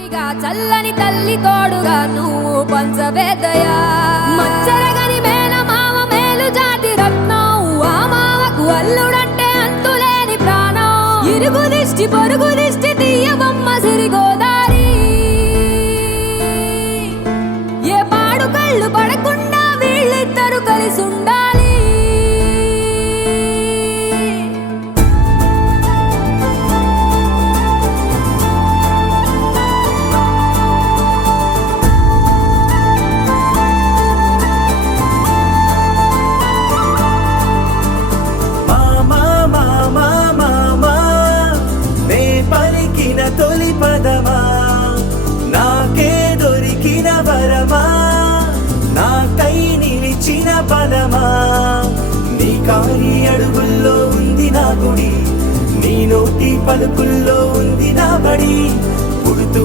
తీపిగా చల్లని తల్లి తోడుగా నువ్వు పంచవేదయా మచ్చరగని మేన మామ మేలు జాతి రత్నం ఆ మామకు అల్లుడంటే అంతులేని ప్రాణం ఇరుగు దిష్టి పొరుగు దిష్టి తీయవమ్మ సిరిగోదారి ఏ పాడు కళ్ళు పడకుండా వీళ్ళిద్దరు కలిసి ఉండాలి తొలి పదమా నాకే దొరికిన వరమా నాకై నిలిచిన పదమా నీ కాలి అడుగుల్లో ఉంది నా గుడి నీ నోటి పలుకుల్లో ఉంది నా బడి పుడుతూ